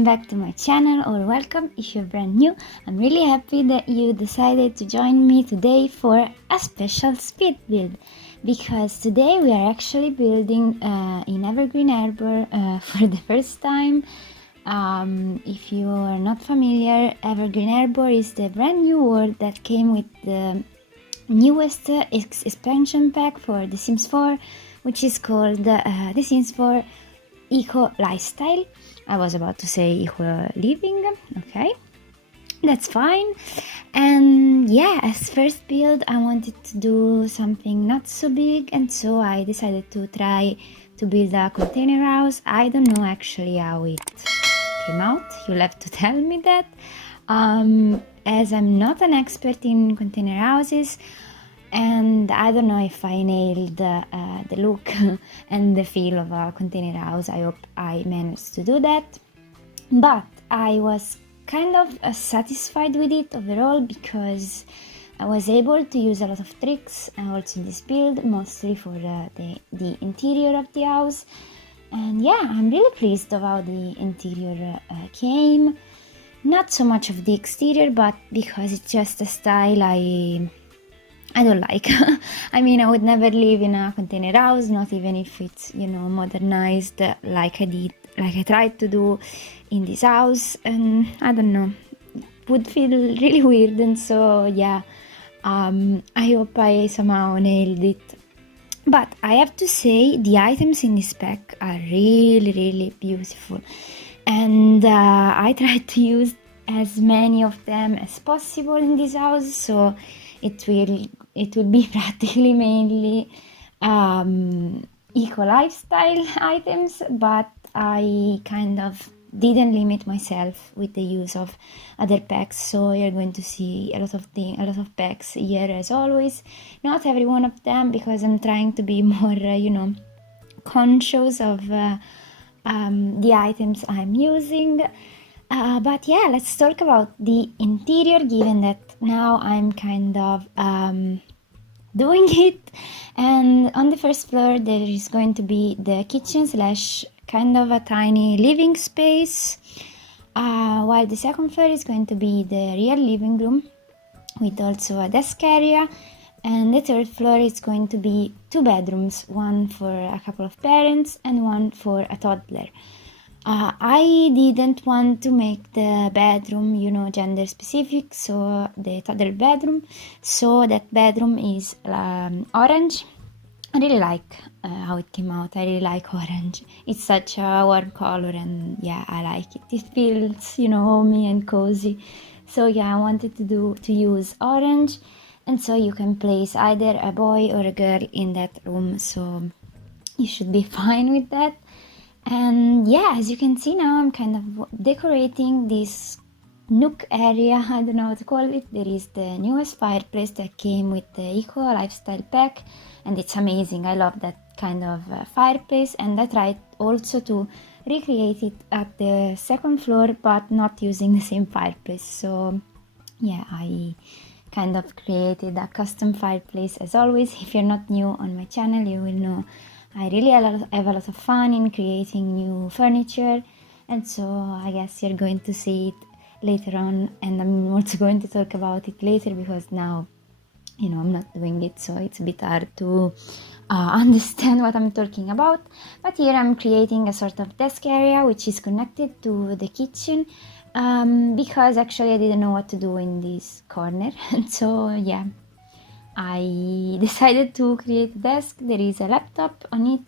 welcome back to my channel, or welcome if you're brand new. I'm really happy that you decided to join me today for a special speed build, because today we are actually building in Evergreen Harbour for the first time. If you are not familiar, Evergreen Harbour is the brand new world that came with the newest expansion pack for The Sims 4, which is called The Sims 4 Eco Lifestyle. I was about to say eco living, okay, that's fine. And yeah, as first build I wanted to do something not so big, and so I decided to try to build a container house. I don't know actually how it came out, you'll have to tell me that, as I'm not an expert in container houses, and I don't know if I nailed the look and the feel of a container house. I hope I managed to do that, but I was kind of satisfied with it overall, because I was able to use a lot of tricks also in this build, mostly for the interior of the house. And yeah, I'm really pleased of how the interior came. Not so much of the exterior, but because it's just a style I don't like. I mean, I would never live in a container house, not even if it's, you know, modernized like I tried to do in this house. And I don't know, it would feel really weird. And so yeah, I hope I somehow nailed it. But I have to say, the items in this pack are really beautiful, and I tried to use as many of them as possible in this house, so it will be practically mainly eco lifestyle items, but I kind of didn't limit myself with the use of other packs, so you're going to see a lot of packs here as always. Not every one of them, because I'm trying to be more conscious of the items I'm using. But yeah, let's talk about the interior, given that now I'm kind of doing it. And on the first floor there is going to be the kitchen slash kind of a tiny living space, while the second floor is going to be the real living room with also a desk area, and the third floor is going to be 2 bedrooms, one for a couple of parents and one for a toddler. I didn't want to make the bedroom, gender specific, so the toddler bedroom, so that bedroom is orange. I really like how it came out. I really like orange. It's such a warm color, and yeah, I like it. It feels, homey and cozy. So yeah, I wanted to use orange, and so you can place either a boy or a girl in that room, so you should be fine with that. And yeah, as you can see now, I'm kind of decorating this nook area. I don't know how to call it. There is the newest fireplace that came with the eco lifestyle pack, and it's amazing. I love that kind of fireplace, and I tried also to recreate it at the second floor, but not using the same fireplace. So yeah, I kind of created a custom fireplace. As always, if you're not new on my channel, you will know I really have a lot of fun in creating new furniture, and so I guess you're going to see it later on, and I'm also going to talk about it later, because now I'm not doing it, so it's a bit hard to understand what I'm talking about. But here I'm creating a sort of desk area which is connected to the kitchen, because actually I didn't know what to do in this corner, and so yeah, I decided to create a desk. There is a laptop on it,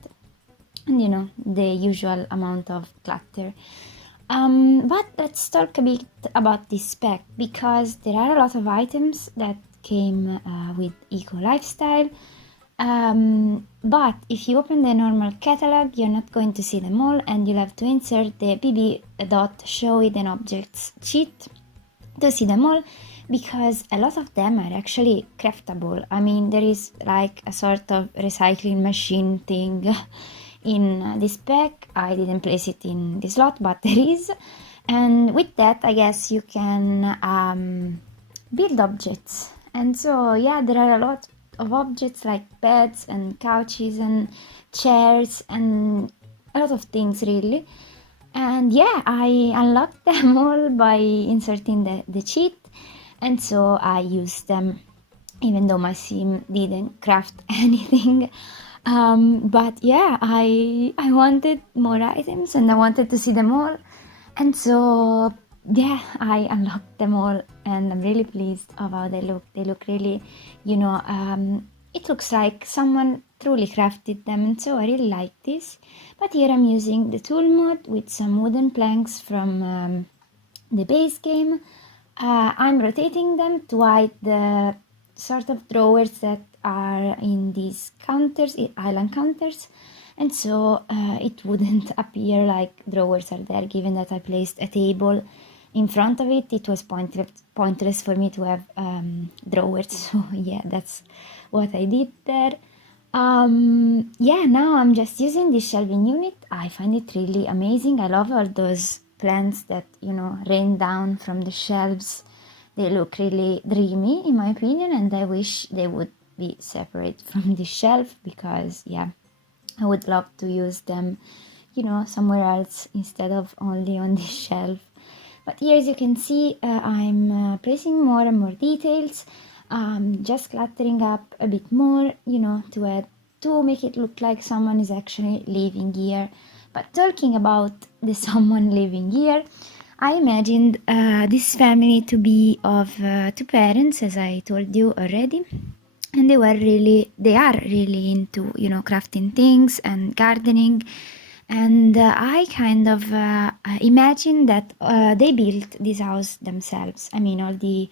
and the usual amount of clutter. But let's talk a bit about this spec, because there are a lot of items that came with eco lifestyle, but if you open the normal catalog, you're not going to see them all, and you'll have to insert the bb.showhiddenobjects cheat to see them all, because a lot of them are actually craftable. I mean, there is like a sort of recycling machine thing in this pack. I didn't place it in this lot, but there is, and with that I guess you can build objects. And so yeah, there are a lot of objects like beds and couches and chairs and a lot of things really. And yeah, I unlocked them all by inserting the cheat, and so I used them even though my sim didn't craft anything. But yeah, I wanted more items and I wanted to see them all, and so yeah, I unlocked them all and I'm really pleased of how they look. They look really, it looks like someone truly crafted them, and so I really like this. But here I'm using the tool mod with some wooden planks from the base game. I'm rotating them to hide the sort of drawers that are in these counters, island counters, and so it wouldn't appear like drawers are there. Given that I placed a table in front of it, it was pointless for me to have drawers. So yeah, that's what I did there. Yeah, now I'm just using this shelving unit. I find it really amazing. I love all those plants that, rain down from the shelves. They look really dreamy in my opinion, and I wish they would be separate from the shelf because, yeah, I would love to use them, somewhere else instead of only on this shelf. But here, as you can see, I'm placing more and more details, just cluttering up a bit more, to make it look like someone is actually living here. But talking about the someone living here, I imagined this family to be of two parents, as I told you already. And they are really into, crafting things and gardening. And I kind of imagine that they built this house themselves. I mean, all the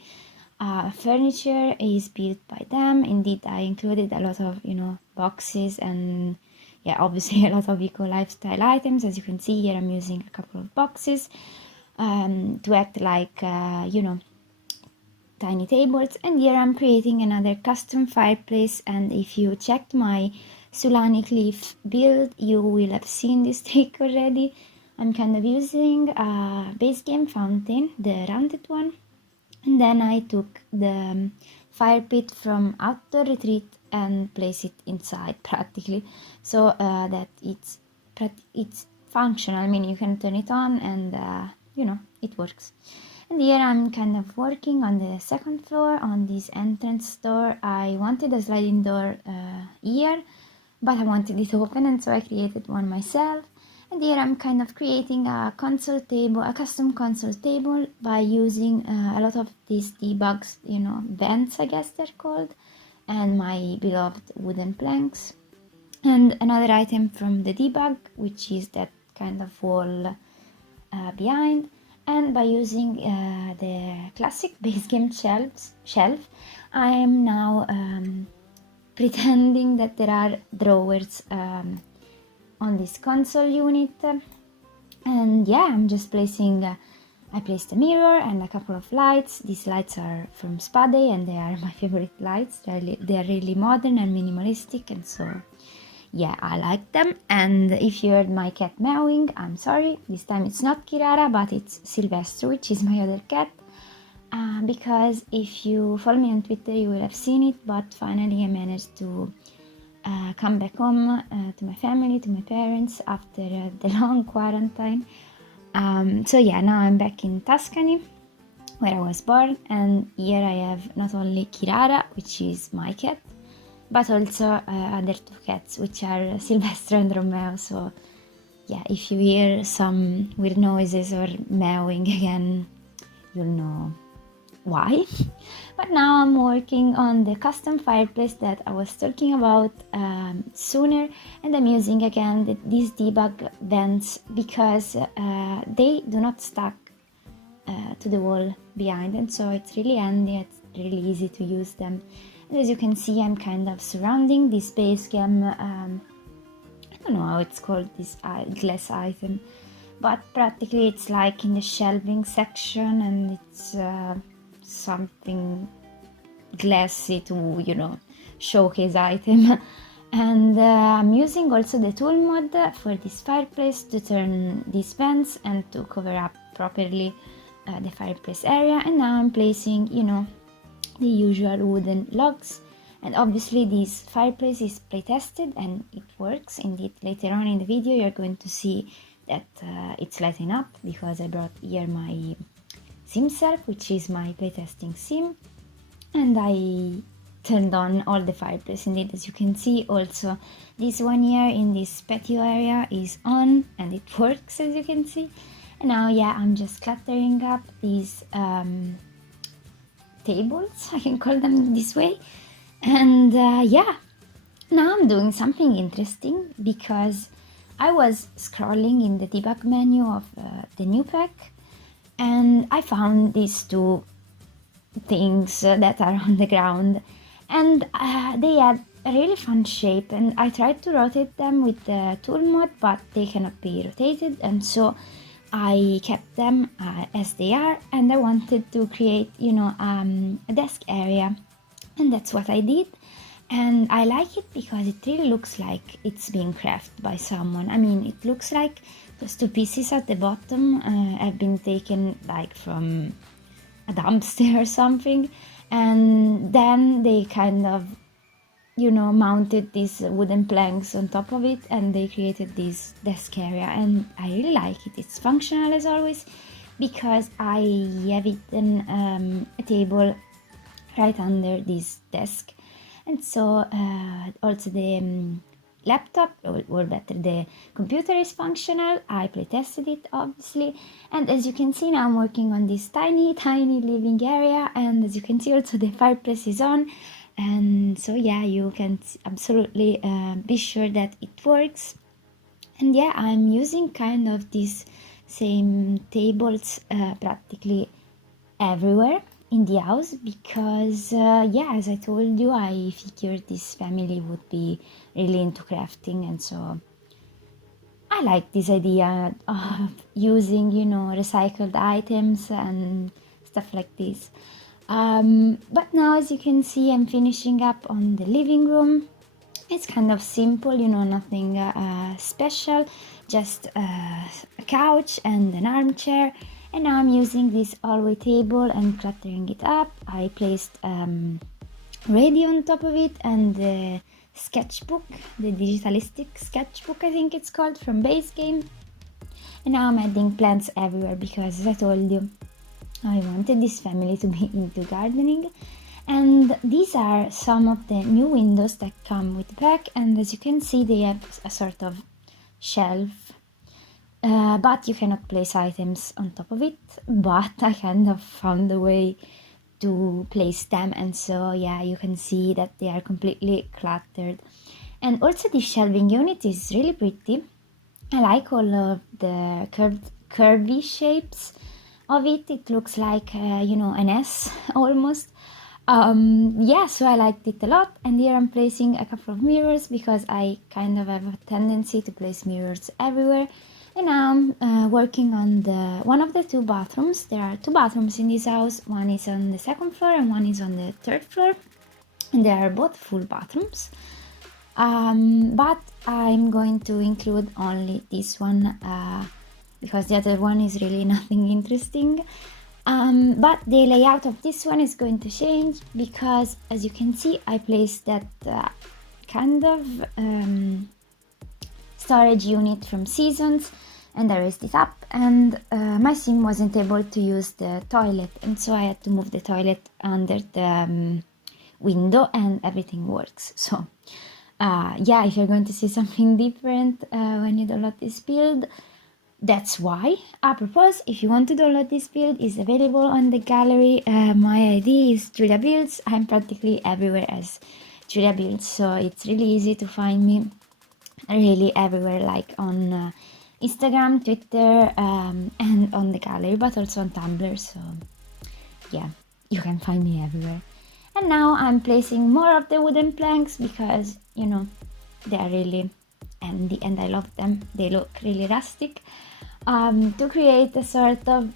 furniture is built by them. Indeed, I included a lot of, boxes and, yeah, obviously a lot of eco lifestyle items. As you can see here, I'm using a couple of boxes to act like, tiny tables. And here I'm creating another custom fireplace, and if you checked my Sulanic leaf build, you will have seen this trick already. I'm kind of using a base game fountain, the rounded one, and then I took the fire pit from outdoor retreat and place it inside practically, so that it's functional. I mean, you can turn it on and it works. And here I'm kind of working on the second floor on this entrance door. I wanted a sliding door here, but I wanted it open, and so I created one myself. And here I'm kind of creating a console table, a custom console table, by using a lot of these debugs, vents I guess they're called, and my beloved wooden planks. And another item from the debug, which is that kind of wall behind. And by using the classic base game shelf, I am now pretending that there are drawers on this console unit. And yeah, I'm just placing, I placed a mirror and a couple of lights. These lights are from Spade and they are my favorite lights. They are really modern and minimalistic, and so yeah, I like them. And if you heard my cat meowing, I'm sorry. This time it's not Kirara, but it's Sylvester, which is my other cat. Because if you follow me on Twitter, you will have seen it. But finally, I managed to come back home to my family, to my parents after the long quarantine. So yeah, now I'm back in Tuscany, where I was born. And here I have not only Kirara, which is my cat, but also other two cats, which are Silvestre and Romeo. So yeah, if you hear some weird noises or meowing again, you'll know why. But now I'm working on the custom fireplace that I was talking about sooner, and I'm using again these debug vents because they do not stack to the wall behind, and so it's really handy. It's really easy to use them. And as you can see, I'm kind of surrounding this base game, I don't know how it's called, this glass item, but practically it's like in the shelving section, and it's something glassy to, showcase item. And I'm using also the tool mod for this fireplace to turn these vents and to cover up properly the fireplace area. And now I'm placing, the usual wooden logs, and obviously this fireplace is play tested and it works. Indeed, later on in the video you're going to see that it's lighting up because I brought here my sim self, which is my playtesting sim, and I turned on all the fireplace. Indeed, as you can see, also this one here in this patio area is on and it works, as you can see. And now, yeah, I'm just cluttering up these tables, I can call them this way. And yeah, now I'm doing something interesting because I was scrolling in the debug menu of the new pack and I found these two things that are on the ground, and they had a really fun shape, and I tried to rotate them with the tool mod, but they cannot be rotated, and so I kept them as they are, and I wanted to create, you know, a desk area, and that's what I did. And I like it because it really looks like it's being crafted by someone. I mean, it looks like those two pieces at the bottom have been taken like from a dumpster or something, and then they kind of, you know, mounted these wooden planks on top of it and they created this desk area, and I really like it. It's functional as always because I have it in a table right under this desk, and so also the laptop, or better, the computer is functional. I playtested it obviously, and as you can see now I'm working on this tiny living area, and as you can see also the fireplace is on, and so yeah, you can absolutely be sure that it works. And yeah, I'm using kind of these same tables practically everywhere in the house because yeah, as I told you, I figured this family would be really into crafting, and so I like this idea of using, you know, recycled items and stuff like this. But now, as you can see, I'm finishing up on the living room. It's kind of simple, you know, nothing special, just a couch and an armchair. And now I'm using this hallway table and cluttering it up. I placed radio on top of it and the sketchbook, the digitalistic sketchbook I think it's called, from base game. And now I'm adding plants everywhere because, as I told you, I wanted this family to be into gardening. And these are some of the new windows that come with the pack, and as you can see they have a sort of shelf, but you cannot place items on top of it, but I kind of found a way to place them, and so yeah, you can see that they are completely cluttered. And also the shelving unit is really pretty. I like all of the curvy shapes of it. It looks like you know, an S almost. Yeah, so I liked it a lot, and here I'm placing a couple of mirrors because I kind of have a tendency to place mirrors everywhere. And now I'm working on one of the two bathrooms. There are two bathrooms in this house. One is on the second floor and one is on the third floor, and they are both full bathrooms. But I'm going to include only this one because the other one is really nothing interesting. But the layout of this one is going to change because, as you can see, I placed that kind of storage unit from Seasons, and I raised it up, and my sim wasn't able to use the toilet, and so I had to move the toilet under the window, and everything works. So yeah, if you're going to see something different when you download this build, that's why. Apropos, if you want to download this build, it's available on the gallery. My ID is Giuliabuilds. I'm practically everywhere as Giuliabuilds, so it's really easy to find me really everywhere, like on Instagram, Twitter, and on the gallery, but also on Tumblr, so yeah, you can find me everywhere. And now I'm placing more of the wooden planks because, you know, they are really handy and I love them. They look really rustic. To create a sort of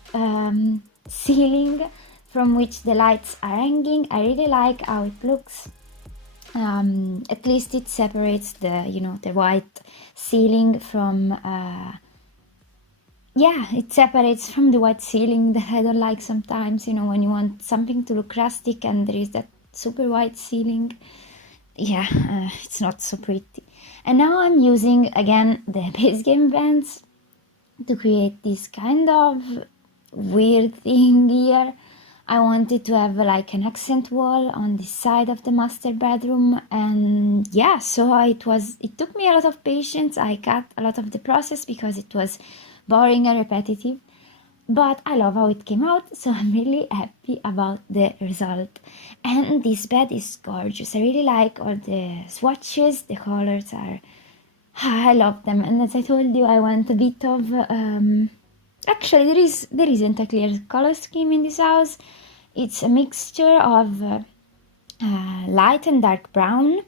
ceiling from which the lights are hanging. I really like how it looks. At least it separates the, you know, the white ceiling from yeah, it separates from the white ceiling that I don't like sometimes, you know, when you want something to look rustic and there is that super white ceiling. Yeah, it's not so pretty. And now I'm using again the base game vents. to create this kind of weird thing here. I wanted to have like an accent wall on the side of the master bedroom, and yeah, so it took me a lot of patience. I cut a lot of the process because it was boring and repetitive, but I love how it came out, so I'm really happy about the result. And this bed is gorgeous. I really like all the swatches, the colors are I love them, and as I told you, I want a bit of. Actually, there isn't a clear color scheme in this house. It's a mixture of light and dark brown.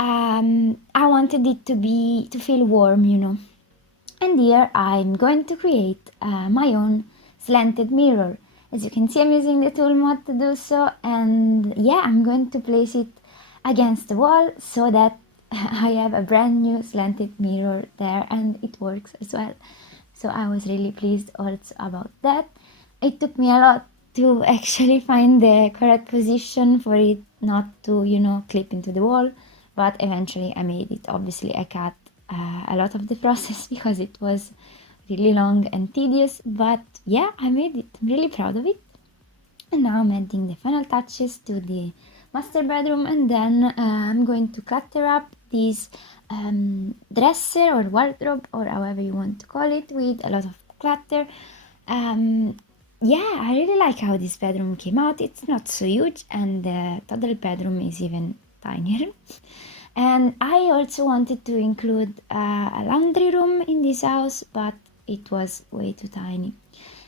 I wanted it to feel warm, you know. And here I'm going to create my own slanted mirror. As you can see, I'm using the tool mod to do so, and yeah, I'm going to place it against the wall so that I have a brand new slanted mirror there, and it works as well. So I was really pleased also about that. It took me a lot to actually find the correct position for it not to, you know, clip into the wall, but eventually I made it. Obviously, I cut a lot of the process because it was really long and tedious, but yeah, I made it. I'm really proud of it. And now I'm adding the final touches to the master bedroom, and then I'm going to clutter up this dresser or wardrobe, or however you want to call it, with a lot of clutter. Yeah, I really like how this bedroom came out. It's not so huge, and the toddler bedroom is even tinier. And I also wanted to include a laundry room in this house, but it was way too tiny.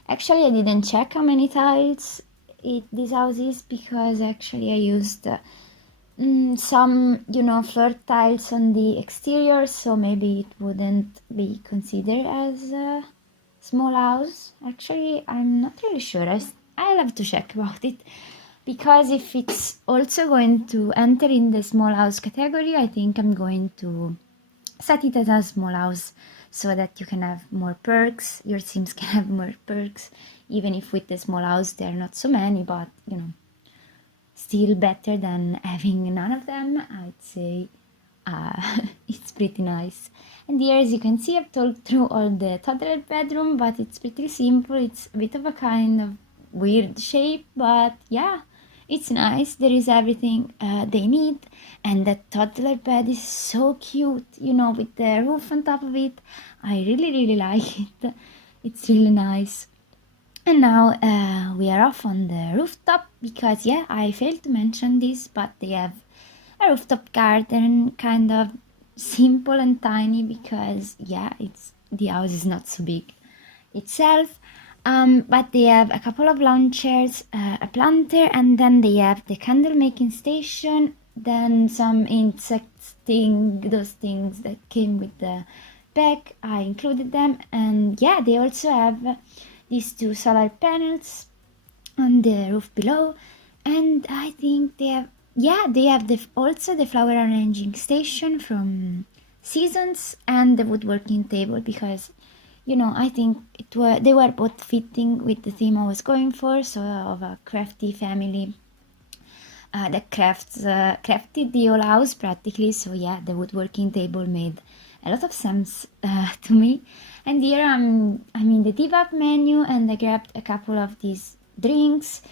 Actually, I didn't check how many tiles this house is, because actually I used some, you know, floor tiles on the exterior, so maybe it wouldn't be considered as a small house. Actually, I'm not really sure. I'll have to check about it, because if it's also going to enter in the small house category, I think I'm going to set it as a small house so that you can have more perks. Your Sims can have more perks, even if with the small house there are not so many, but you know, still better than having none of them. I'd say it's pretty nice. And here, as you can see, I've talked through all the toddler bedroom, but it's pretty simple. It's a bit of a kind of weird shape, but yeah, it's nice. There is everything they need, and the toddler bed is so cute, you know, with the roof on top of it. I really like it. It's really nice. And now we are off on the rooftop, because yeah, I failed to mention this, but they have a rooftop garden, kind of simple and tiny, because yeah, the house is not so big itself. But they have a couple of lawn chairs, a planter, and then they have the candle making station, then some insect those things that came with the bag. I included them, and yeah, they also have these two solar panels on the roof below, and I think they have also the flower arranging station from Seasons, and the woodworking table, because you know, I think they were both fitting with the theme I was going for, so of a crafty family that crafted the whole house practically. So yeah, the woodworking table made a lot of sense to me. And here I'm in the debug menu, and I grabbed a couple of these drinks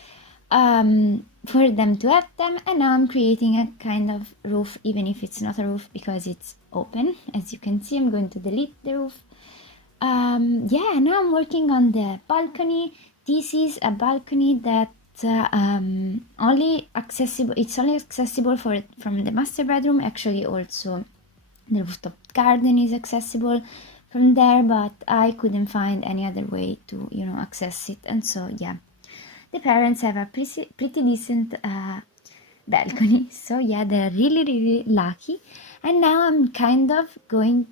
for them to have them, and now I'm creating a kind of roof, even if it's not a roof because it's open. As you can see, I'm going to delete the roof. Yeah, now I'm working on the balcony. This is a balcony that only accessible. It's only accessible from the master bedroom. Actually, also the rooftop garden is accessible from there, but I couldn't find any other way to, you know, access it. And so yeah, the parents have a pretty decent balcony. So yeah, they're really lucky. And now I'm kind of going.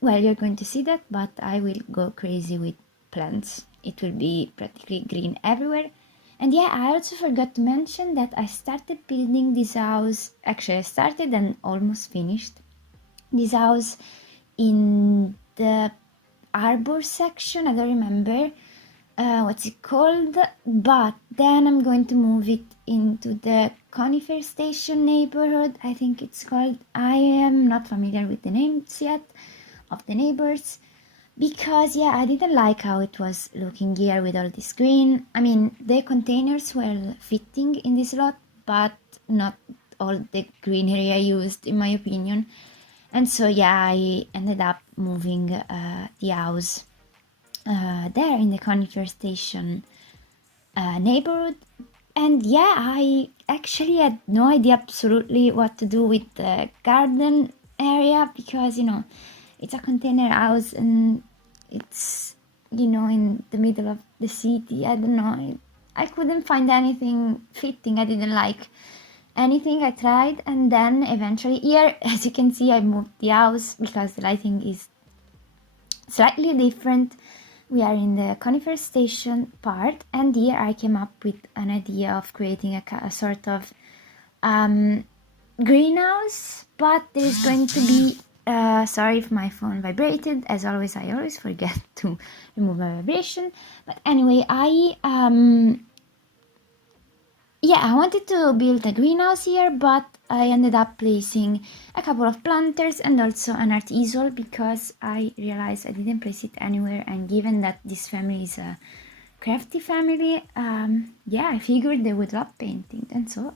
Well, you're going to see that, but I will go crazy with plants. It will be practically green everywhere. And yeah, I also forgot to mention that I started building this house. Actually, I started and almost finished this house in the arbor section. I don't remember what's it called, but then I'm going to move it into the conifer station neighborhood, I think it's called. I am not familiar with the names yet of the neighbors, because yeah, I didn't like how it was looking here with all this green. I mean, the containers were fitting in this lot, but not all the greenery I used, in my opinion. And so yeah, I ended up moving the house there in the Conifer Station neighborhood. And yeah, I actually had no idea absolutely what to do with the garden area, because you know, it's a container house and it's, you know, in the middle of the city. I don't know, I couldn't find anything fitting. I didn't like anything I tried, and then eventually here, as you can see, I moved the house because the lighting is slightly different. We are in the Conifer Station part, and here I came up with an idea of creating a sort of greenhouse, but there's going to be sorry if my phone vibrated. As always, I always forget to remove my vibration. But anyway, I wanted to build a greenhouse here, but I ended up placing a couple of planters and also an art easel, because I realized I didn't place it anywhere, and given that this family is a crafty family, I figured they would love painting. And so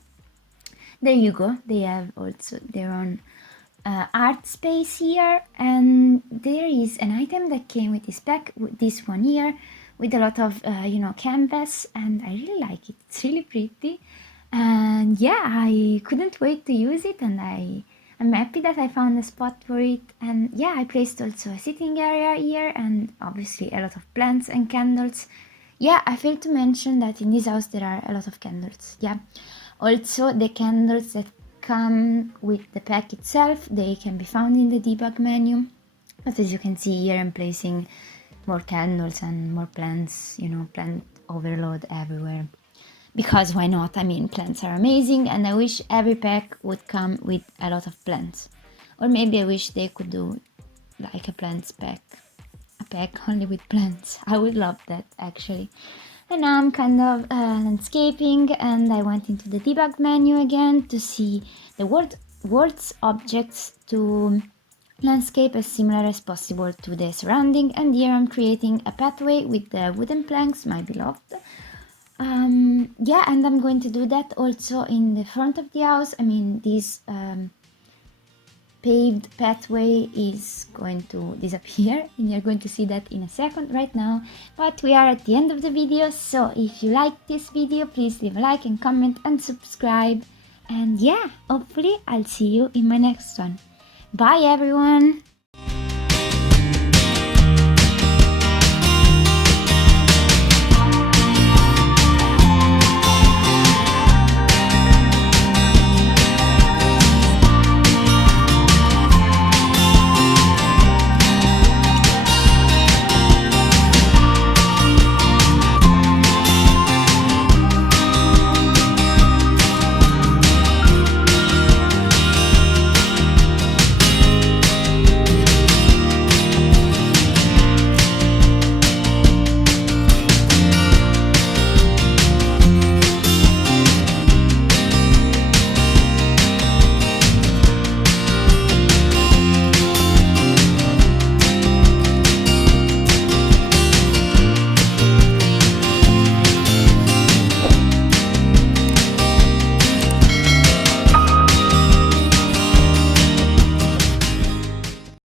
there you go, they have also their own art space here, and there is an item that came with this pack, with this one here, with a lot of canvas, and I really like it. It's really pretty, and yeah, I couldn't wait to use it, and I'm happy that I found a spot for it. And yeah, I placed also a sitting area here, and obviously a lot of plants and candles. Yeah, I failed to mention that in this house there are a lot of candles. Yeah, also the candles that come with the pack itself, they can be found in the debug menu. But as you can see here, I'm placing more candles and more plants, plant overload everywhere. Because why not? I mean, plants are amazing, and I wish every pack would come with a lot of plants. Or maybe I wish they could do like a plants pack. A pack only with plants. I would love that, actually. And now I'm kind of landscaping, and I went into the debug menu again to see the world's objects to landscape as similar as possible to the surrounding. And here I'm creating a pathway with the wooden planks, my beloved. And I'm going to do that also in the front of the house. I mean, this paved pathway is going to disappear, and you're going to see that in a second right now. But we are at the end of the video, so if you like this video, please leave a like and comment and subscribe. And yeah, hopefully I'll see you in my next one. Bye everyone!